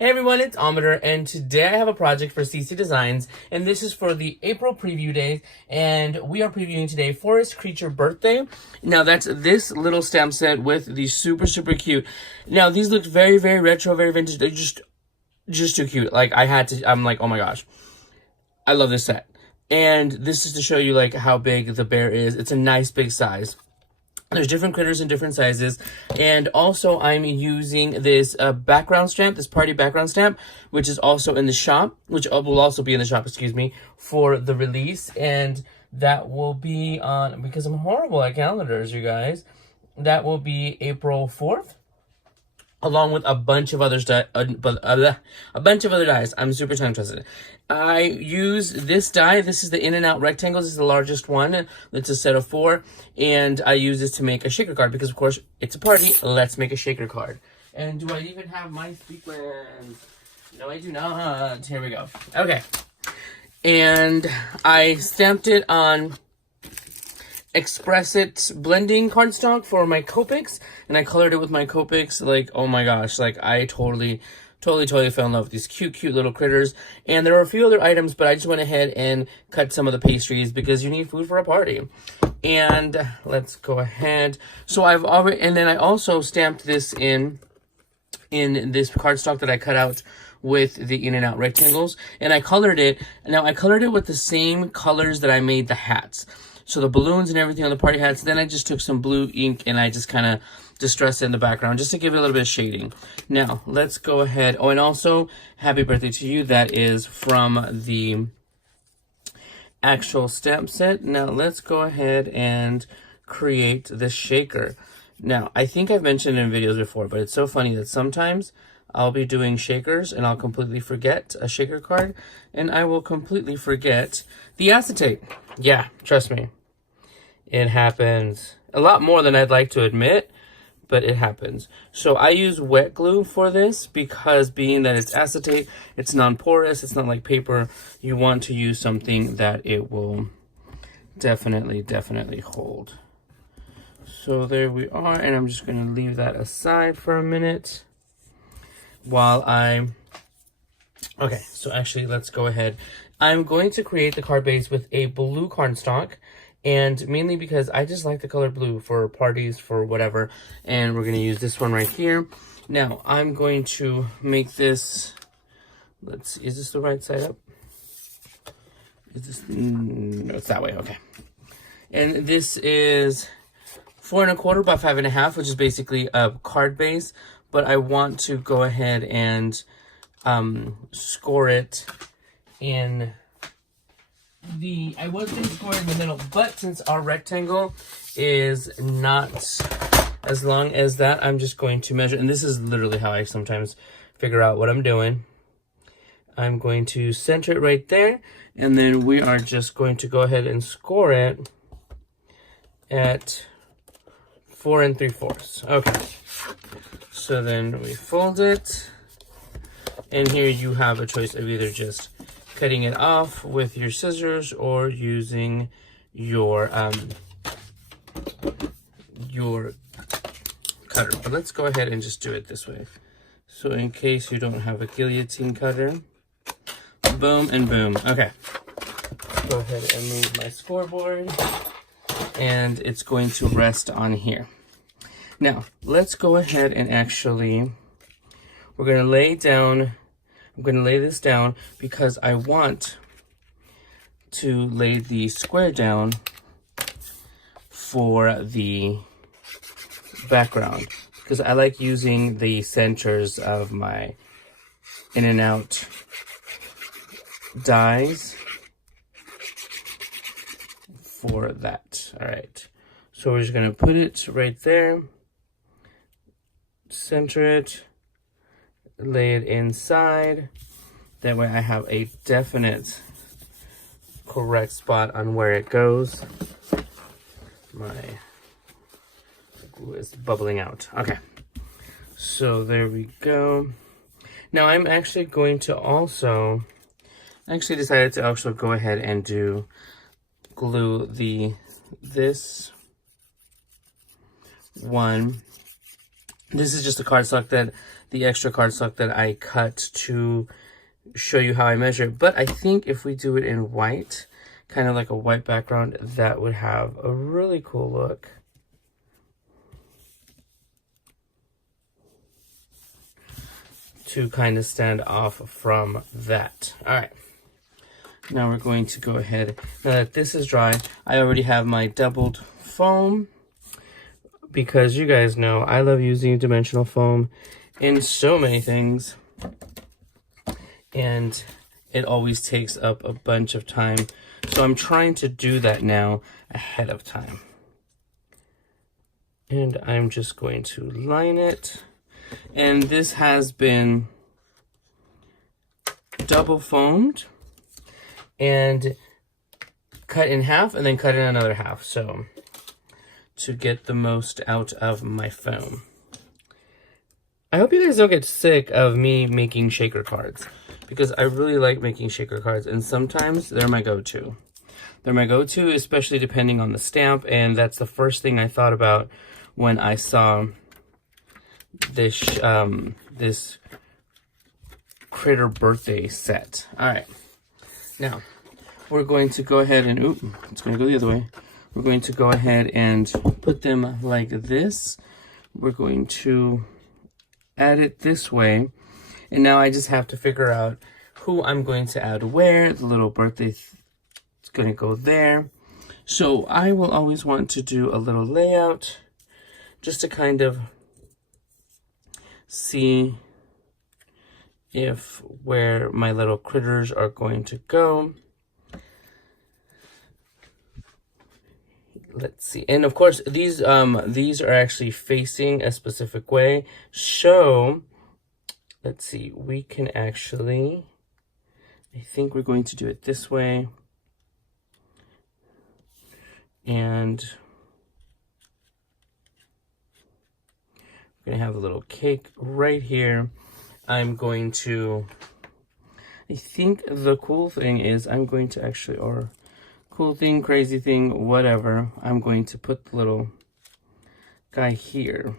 Hey everyone, it's Ometer, and today I have a project for CC Designs, and this is for the April preview days, and we are previewing today Forest Creature Birthday. Now that's this little stamp set with these super cute. Now these look very retro, very vintage. They're just too cute. Like I'm like, oh my gosh, I love this set. And this is to show you like how big the bear is. It's a nice big size. There's different critters in different sizes. And also I'm using this background stamp, this party background stamp, which is also in the shop, which will also be in the shop, excuse me, for the release. And that will be on, because I'm horrible at calendars, you guys, that will be April 4th. Along with a bunch of other a bunch of other dies. I'm super tongue twisted. I use this die. This is the in and out rectangles. This is the largest one. It's a set of 4, and I use this to make a shaker card because, of course, it's a party. Let's make a shaker card. And do I even have my sequins? No, I do not. Here we go. Okay, and I stamped it on Express It blending cardstock for my Copics, and I colored it with my Copics. Like, oh my gosh, like I totally fell in love with these cute little critters. And there are a few other items, but I just went ahead and cut some of the pastries because you need food for a party. And let's go ahead. So and then I also stamped this in this cardstock that I cut out with the in and out rectangles, and I colored it. Now I colored it with the same colors that I made the hats. So the balloons and everything on the party hats. Then I just took some blue ink and I just kind of distressed it in the background just to give it a little bit of shading. Now, let's go ahead. Oh, and also, happy birthday to you. That is from the actual stamp set. Now, let's go ahead and create the shaker. Now, I think I've mentioned it in videos before, but it's so funny that sometimes I'll be doing shakers and I'll completely forget a shaker card, and I will completely forget the acetate. Yeah, trust me. It happens a lot more than I'd like to admit, but it happens. So I use wet glue for this because being that it's acetate, it's non-porous, it's not like paper. You want to use something that it will definitely hold. So there we are, and I'm just going to leave that aside for a minute while okay, so actually let's go ahead. I'm going to create the card base with a blue cardstock, and mainly because I just like the color blue for parties, for whatever, and we're going to use this one right here. Now, I'm going to make this, let's see, is this the right side up? Is this, no, it's that way, okay. And this is 4 1/4 by 5 1/2, which is basically a card base, but I want to go ahead and score it in I was going to score it in the middle, but since our rectangle is not as long as that, I'm just going to measure, and this is literally how I sometimes figure out what I'm doing. I'm going to center it right there, and then we are just going to go ahead and score it at 4 3/4. Okay, so then we fold it, and here you have a choice of either just cutting it off with your scissors or using your cutter. But let's go ahead and just do it this way. So in case you don't have a guillotine cutter, boom and boom. Okay, go ahead and move my scoreboard, and it's going to rest on here. Now, let's go ahead and actually, we're going to lay down, I'm going to lay this down because I want to lay the square down for the background, because I like using the centers of my in and out dies for that. All right, so we're just going to put it right there, center it, lay it inside. That way I have a definite correct spot on where it goes. My glue is bubbling out. Okay, so there we go. Now I'm actually going to also, decided to also go ahead and glue this one This is just a cardstock the extra cardstock that I cut to show you how I measure it. But I think if we do it in white, kind of like a white background, that would have a really cool look. To kind of stand off from that. All right. Now we're going to go ahead. Now that this is dry, I already have my doubled foam, because you guys know I love using dimensional foam in so many things, and it always takes up a bunch of time. So I'm trying to do that now ahead of time. And I'm just going to line it. And this has been double foamed and cut in half and then cut in another half. So to get the most out of my foam. I hope you guys don't get sick of me making shaker cards, because I really like making shaker cards, and sometimes they're my go-to. They're my go-to, especially depending on the stamp, and that's the first thing I thought about when I saw this this critter birthday set. All right, now we're going to go ahead and it's going to go the other way. We're going to go ahead and put them like this. We're going to add it this way, and now I just have to figure out who I'm going to add where. The little birthday is going to go there. So I will always want to do a little layout just to kind of see if where my little critters are going to go. Let's see. And of course, these are actually facing a specific way. So let's see, we can actually, I think we're going to do it this way. And we're going to have a little cake right here. I'm going to, I think the cool thing is I'm going to actually, or cool thing, crazy thing, whatever, I'm going to put the little guy here.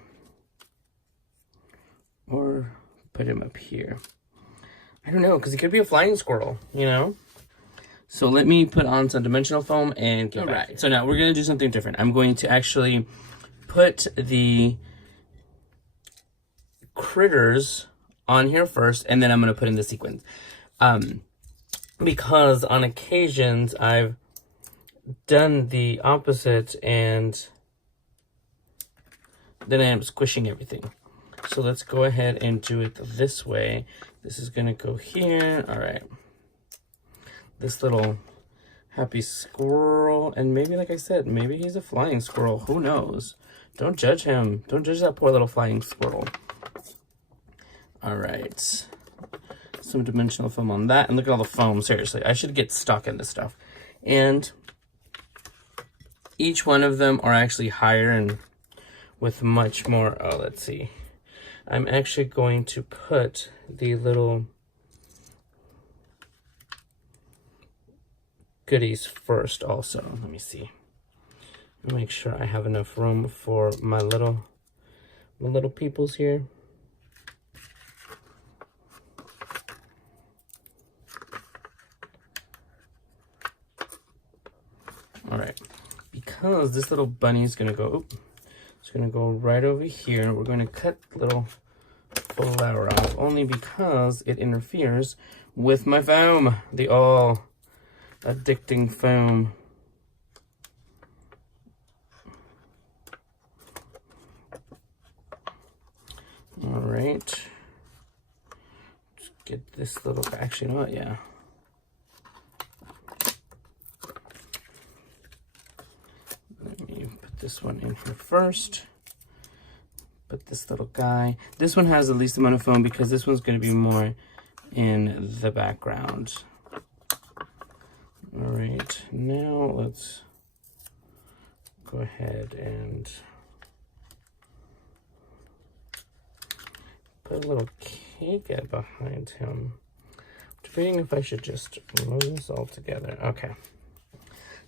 Or put him up here. I don't know, because he could be a flying squirrel, you know? So let me put on some dimensional foam and get back. So now we're going to do something different. I'm going to actually put the critters on here first, and then I'm going to put in the sequins. Because on occasions I've done the opposite and then I am squishing everything. So let's go ahead and do it this way. This is going to go here. All right. This little happy squirrel, and maybe, like I said, maybe he's a flying squirrel. Who knows? Don't judge him. Don't judge that poor little flying squirrel. All right. Some dimensional foam on that. And look at all the foam. Seriously, I should get stuck in this stuff. And each one of them are actually higher and with much more. Oh, let's see. I'm actually going to put the little goodies first also. Let me see. Make sure I have enough room for my little peoples here. All right, because this little bunny is gonna go, it's gonna go right over here. We're gonna cut the little flower off only because it interferes with my foam, the all addicting foam. All right, let's get this little, actually, you know what, yeah. Let me put this one in here first. Put this little guy. This one has the least amount of foam because this one's going to be more in the background. All right, now let's go ahead and put a little cake out behind him. I'm debating if I should just move this all together. Okay.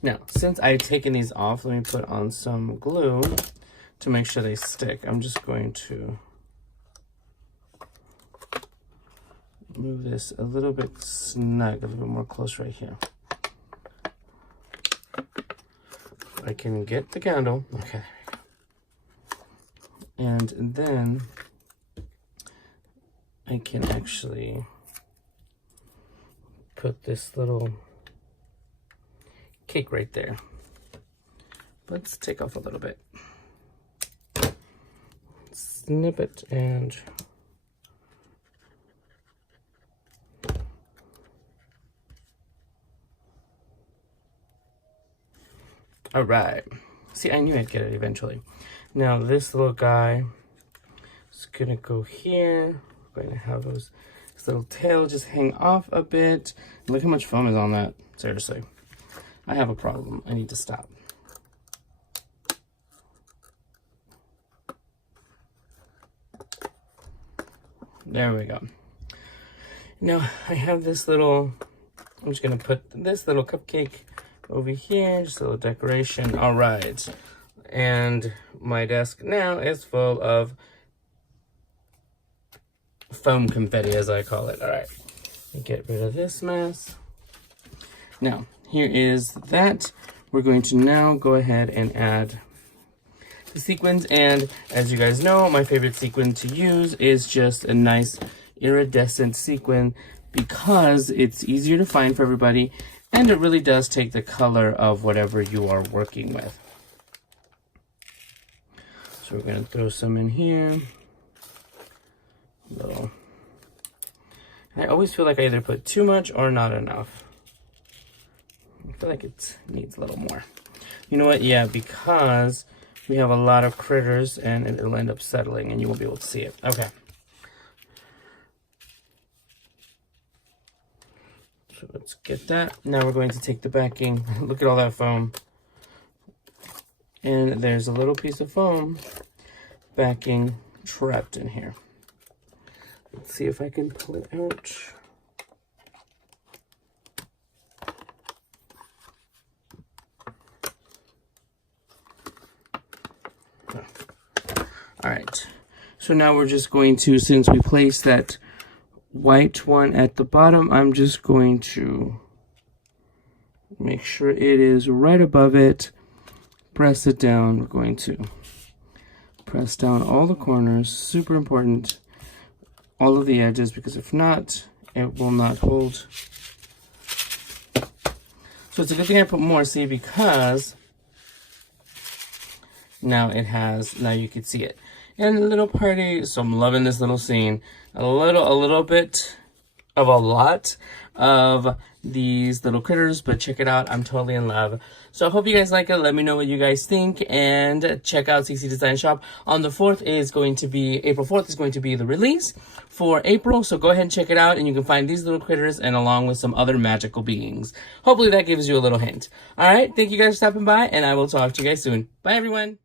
Now, since I've taken these off, let me put on some glue to make sure they stick. I'm just going to move this a little bit snug, a little bit more close right here. I can get the candle. Okay, there we go. And then I can actually put this little cake right there. Let's take off a little bit. Snip it and all right. See, I knew I'd get it eventually. Now this little guy is gonna go here. We're going to have his little tail just hang off a bit. Look how much foam is on that. Seriously, I have a problem. I need to stop. There we go. Now I have this little, I'm just gonna put this little cupcake over here, just a little decoration. All right. And my desk now is full of foam confetti, as I call it. All right. Get rid of this mess. Now, here is that. We're going to now go ahead and add the sequins, and as you guys know, my favorite sequin to use is just a nice iridescent sequin because it's easier to find for everybody, and it really does take the color of whatever you are working with. So we're going to throw some in here. Little. I always feel like I either put too much or not enough. I feel like it needs a little more. You know what? Yeah, because we have a lot of critters and it'll end up settling and you won't be able to see it. Okay. So let's get that. Now we're going to take the backing. Look at all that foam. And there's a little piece of foam backing trapped in here. Let's see if I can pull it out. All right, so now we're just going to, since we placed that white one at the bottom, I'm just going to make sure it is right above it. Press it down. We're going to press down all the corners, super important, all of the edges, because if not, it will not hold. So it's a good thing I put more, see, because now it has, now you can see it. And a little party, so I'm loving this little scene. A little bit of a lot of these little critters, but check it out, I'm totally in love. So I hope you guys like it. Let me know what you guys think, and check out CC Design Shop. On the 4th is going to be, April 4th is going to be the release for April, so go ahead and check it out, and you can find these little critters and along with some other magical beings. Hopefully that gives you a little hint. All right, thank you guys for stopping by, and I will talk to you guys soon. Bye, everyone.